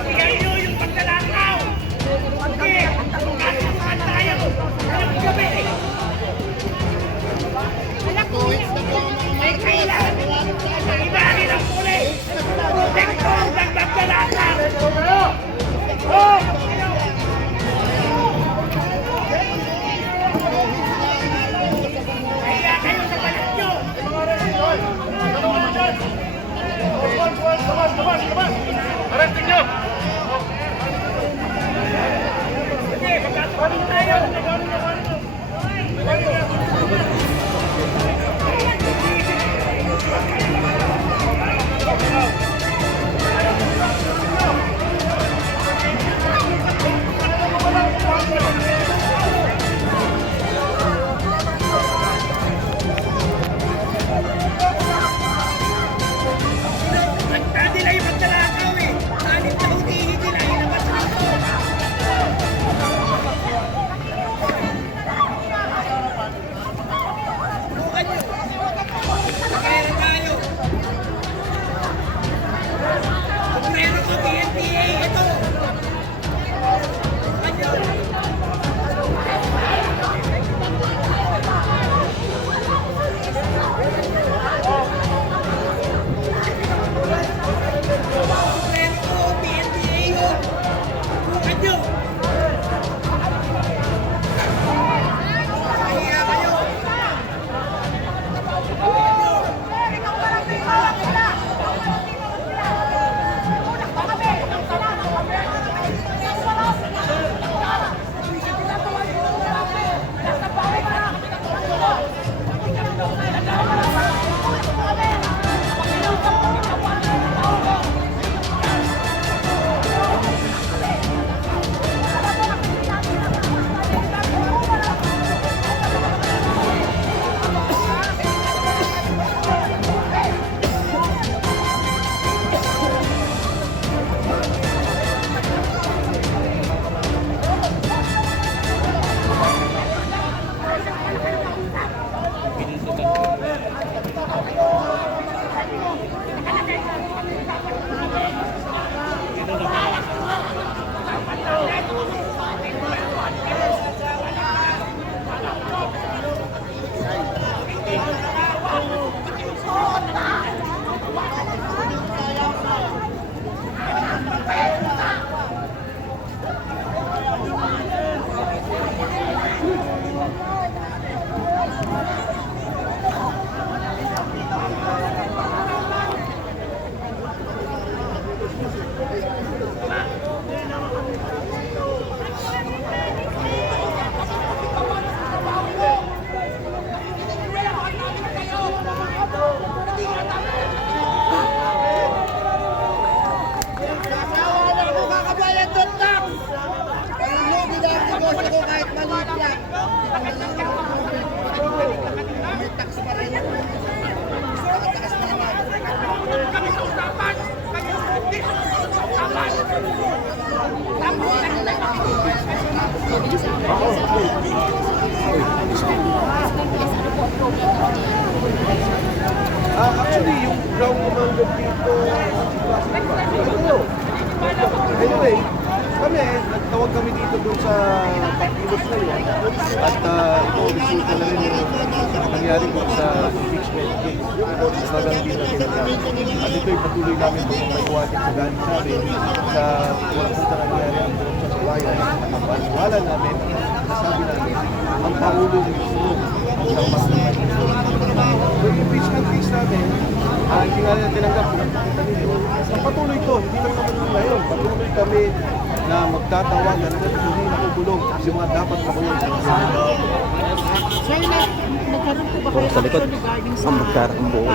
Bigay nyo yung paglalakaw! Hindi! Kasuhan tayo! Ngayong gabi! May kailangan ibagi ng pulis! Protektong nagpaglalakaw! Kaya kayo sa balat nyo! Arrestin nyo! Sige, magkasuhan tayo! Nagdadila yung maglalakaw eh! Sanit na hutihin nila yung labas nito! Bukan nyo! Pera tayo! Pera ko PNPA! Ito! Bukan nyo! Pera ko PNPA yun! Bukan nyo! Kaya kayo! Actually, yung ground commander dito, anyway, nagtawag kami dito dun sa Pagkilos na yun. At ito, resulta na rin yung nangyari dun sa impeachment case. Talagang din na tinatawag. At ito'y patuloy namin kung may kuwating sa gani sa amin sa walang punta na nangyari ang korupsyon sa bayan. Nakapaniwala namin, nasabi namin, ang Pangulo mismo ang mas naman. Yung impeachment case namin, hindi nga nila tinanggap kung nakikita ninyo. Ang patuloy to, hindi lang naman nila ngayon. Patuloy kami na magtatawagan at hindi nakukulong kasi mga dapat makulong sa mga. Sir, nagkaroon po ba kayo Sa likod. regarding sa Ang magkarang buo.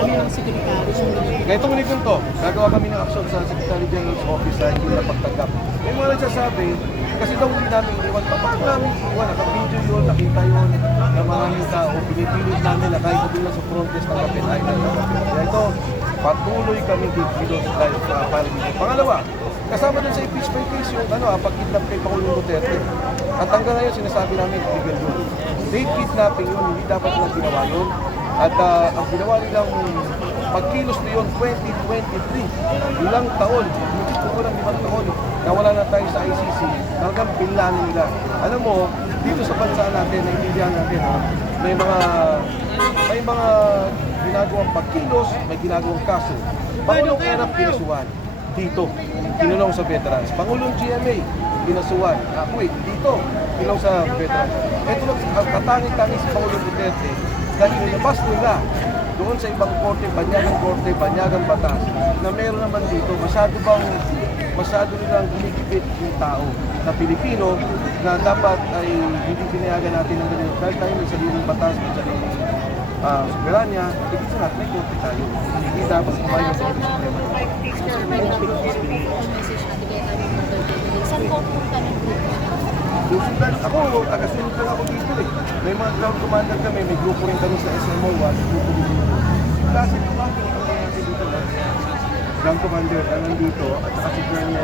ano yung secretary? Ganitong ulitin to, gagawa kami ng aksyon sa Secretary General's Office na hindi na pagtanggap. May mga nagsasabi, kasi daw hindi namin iwan. Paano namin iwan? Naka-video yun, nakita yun, ng mga tao, pinipilit namin na kahit doon lang sa frontes ng Rapid Island. Kaya ito, patuloy kami kikilos dahil sa palimit. Pangalawa, kasama dun sa impeachment case yung pag-kidnap kay Pangulong Duterte. At hanggang ngayon sinasabi namin, illegal yun. State kidnapping yun, hindi dapat lang ginawa yun. At ang ginawa nilang Pagkilos na yun, 2023, ilang taon, hindi ko lang 5 taon, nawala na tayo sa ICC, talagang pinlanin nila. Alam mo, dito sa bansa natin, naiintindihan natin, may mga ginagawang pagkilos, may ginagawang kaso. Pangulong Erap kinasuhan dito, kinulong sa veterans. Pangulong GMA, kinasuhan. Dito, kinulong sa veterans. Ito lang, katangi-tangi si Pangulong Duterte dahil nilabas nila doon sa ibang korte, banyagang batas, na meron naman dito, masyado nilang ginigipit yung tao na Pilipino na dapat ay hindi pinayagan natin ng ganito. Dahil tayo may sariling batas, may sariling soberanya, ibig sa lahat may korte tayo. Hindi dapat kumain ng korte suprema. Sir, may message na bigay namin ng Duterte. Saan po punta ng grupo? Susundan ako, agasunod lang ako dito eh. May mga ground commander kami, may grupo rin kami sa SMO, grupo dito. Klase ko ba? Natin dito lang. Ground commander na nandito at saka si Colonel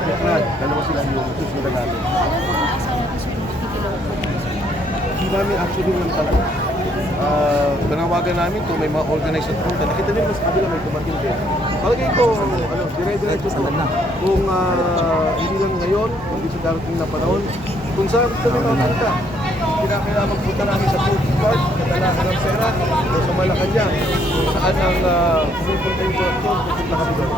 Betran, dalawa sila yung susundan namin. Ano po ang asawa ko sir nakikilaw po? Hindi namin actually lang talaga. Panawagan namin to, may mga organized at punta. Nakita nyo sa kabila may tumating din. Palagay ko, dire-diretso to. Kung hindi lang ngayon, hindi sa darating na panahon, kung saan kami mapunta. Kinakailangan magpunta namin sa Coast Guard, sa Dalahan ng Pera, o sa Malacanang, kung saan ang pupunta yung korupsyon, pupunta kami doon.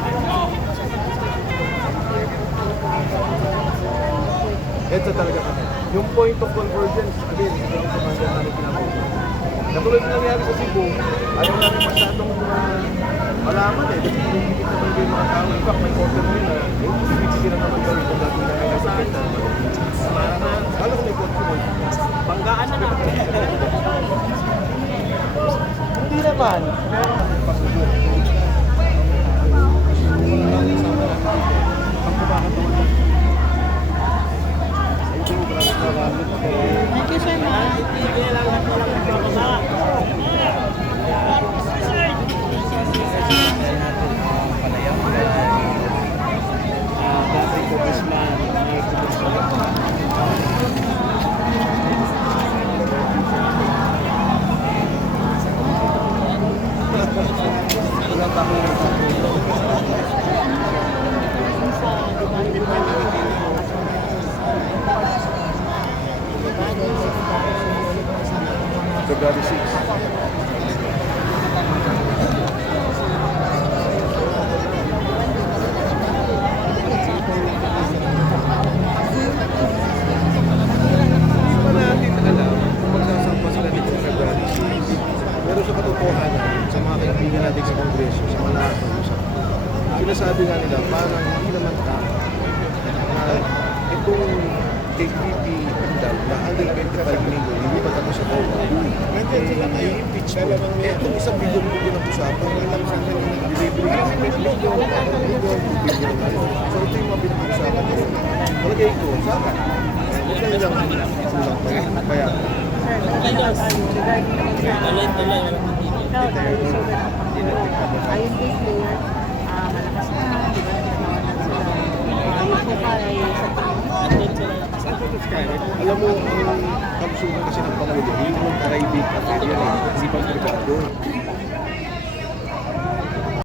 Ito talaga kami. Yung point of convergence, again, yung commander namin pinapunta. Katulad na nangyari sa Cebu, ayaw namin masyadong malaman eh. Kasi pinipigit naman yung mga tao. In fact, may order rin na pinipigit na naman kami kung gagawin namin na sakit na. Kala ko may control. Banggaan na lang. Hindi naman. Pero pasunod. Ang kumakatawan na. Ito yung maraming Thank you, sir. February 6. Hindi pa natin alam kung magsasampa sila dito sa February 6. Pero sa katotohanan, sa mga kaibigan natin sa Kongreso, sa mga nakapag-usap, sinasabi nga nila, parang hindi naman tama na itong KPP daw na 125 million, hindi pa tapos sa bola. I-impeach mo. Itong 1 billion ang usapan, ilang sa akin yung delivery ng 1 million, 1 million, 2 billion. So ito yung mga pinag-usapan nila. Malagay ko, sa akin, huwag na nilang kulang pa rin. Kaya, Ayun kay Claire, malakas na, di ba, nagtawanan sila. Ayun po pa ay alam mo, ang kamusugan kasi ng Pangulo, hindi naman karibig at hindi pang brigado.